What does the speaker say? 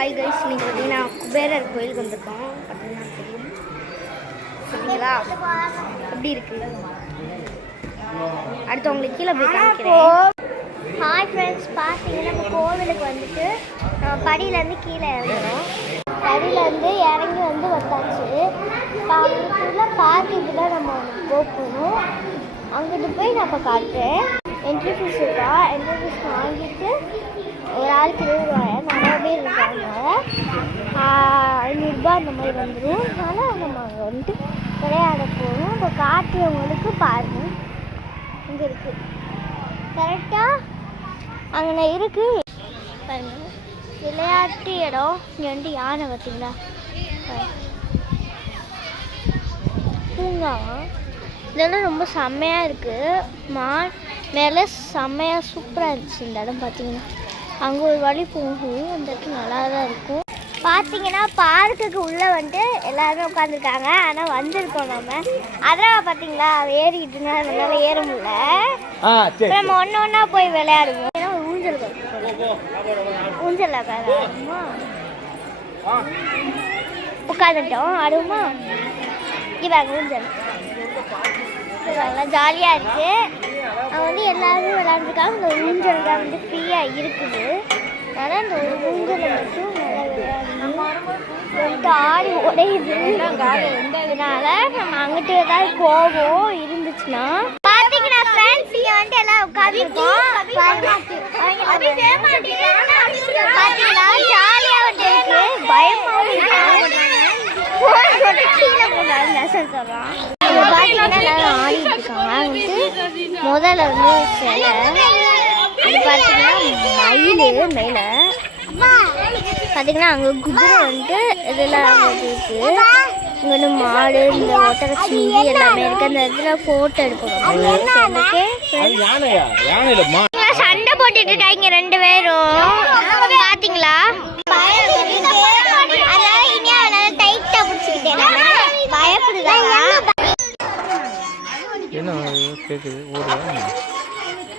Hi guys, நீங்கள் பார்த்தீங்கன்னா குபேரர் கோயிலுக்கு வந்திருக்கோம். பார்த்தீங்கன்னா தெரியும் சரிங்களா, எப்படி இருக்கு அடுத்து உங்களுக்கு கீழே போய் காமிக்கிறேன். ஹாய் ஃப்ரெண்ட்ஸ், பார்த்தீங்கன்னா நம்ம கோவிலுக்கு வந்துட்டு நம்ம படியிலேருந்து கீழே இறங்குறோம். படியிலேருந்து இறங்கி வந்தாச்சு. அங்குள்ள பார்க்கிங் தான் நம்ம போகணும். அங்கிட்டு போய் நான் இப்போ காட்டுறேன். என்ட்ரி ஃபீஸ் இருக்கா, என்ட்ரி ஃபீஸ் வாங்கிட்டு ஒரு ஆளுக்கு 20 ரூபாய், நிறைய பேர் இருக்காங்க. 500 அந்த மாதிரி வந்துடும். அதனால் நம்ம அங்கே வந்துட்டு விளையாட போகணும். இப்போ காட்டுறவங்களுக்கு பாருங்கள், இங்கே இருக்குது கரெக்டாக அங்கே இருக்குது பாருங்கள் விளையாட்டு இடம். இங்கே வந்துட்டு யானை பார்த்தீங்களா, பூங்காவாம். இதெல்லாம் ரொம்ப செம்மையாக இருக்குது. மேலே செம்மையாக சூப்பராக இருந்துச்சு இந்த இடம். பார்த்தீங்கன்னா அங்கே ஒரு வழி போகும், அந்த இடத்துல நல்லா தான் இருக்கும். பார்த்தீங்கன்னா பார்க்குக்கு உள்ளே வந்துட்டு எல்லாருமே உட்காந்துருக்காங்க. ஆனால் வந்திருக்கோம் நம்ம. அதெல்லாம் பார்த்தீங்களா ஏறிக்கிட்டு இருந்தால் நம்மளால் ஏற முடியல. நம்ம ஒன்று ஒன்றா போய் விளையாடுவோம். ஏன்னா ஒரு ஊஞ்சல் உட்காருமா, உட்காந்துட்டோம் ஆடுவோமா. இவாங்க ஊஞ்சல் ஜாலியாக இருக்குது. அவங்க வந்து எல்லாருமே விளையாண்டுருக்காங்க. இந்த ஊஞ்சல் தான் வந்து ஃப்ரீயாக இருக்குது. அதனால் இந்த ஊஞ்சலை மட்டும் நல்லா விளையாடணும். ஆடி உடையுது. அதனால நம்ம அங்கிட்டு ஏதாவது போவோம் இருந்துச்சுன்னா. பார்த்தீங்கன்னா ஃப்ரெண்ட்ஸ், இங்கே வந்துட்டு எல்லாம் உட்காந்துருக்கோம். பார்த்தீங்கன்னா ஜாலியாக வந்து இருக்கு, பயமாகவும் இருக்கு. கீழே போனாலும் நெசல் சொல்கிறான். பார்த்தீங்கன்னா எல்லாரும் ஆடிட்டு இருக்காங்க. வந்துட்டு முதல்ல வந்து சிலை, அது பார்த்தீங்கன்னா மயில் மேலே பார்த்தீங்கன்னா அங்கே குதிரை வந்துட்டு இதெல்லாம் இருக்கு. இங்கே வந்து மாடு, இந்த ஒட்டகச்சிங்கி எல்லாமே இருக்கு. அந்த இடத்துல ஃபோட்டோ எடுக்கணும். சண்டை போட்டுட்டு இருக்காங்க 2 பேரும். பார்த்தீங்களா டைட்டா பிடிச்சிக்கிட்டேன். பயப்படுதாங்க. என்ன கேக்குது? ஓடுவா